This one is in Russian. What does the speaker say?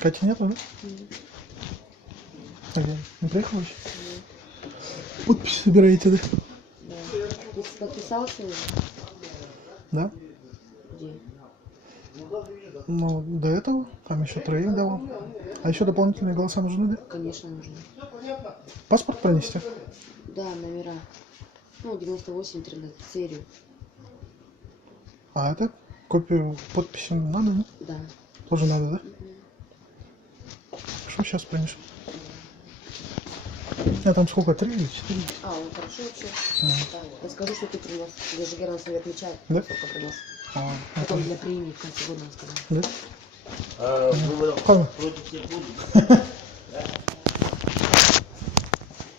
Кати нету, да? А где? Не приехала еще? Подпись собираете, да? Да. Ты подписался уже? Да? Где? Ну, до этого, там еще 3 давал. А еще дополнительные голоса нужны, да? Конечно, нужно. Паспорт принести? Да, номера. Ну, 98-13, серию. А это копию подписи надо, да? Да. Тоже надо, да? Что сейчас принесу? А там сколько, 3 или 4? А, он хорошо вообще. Да. Расскажи, что ты принес. Я же Герман себе отмечает, Да? сколько принес. А, Потом для премии в конце года он сказал. да? Выборов Ладно. против всех будет.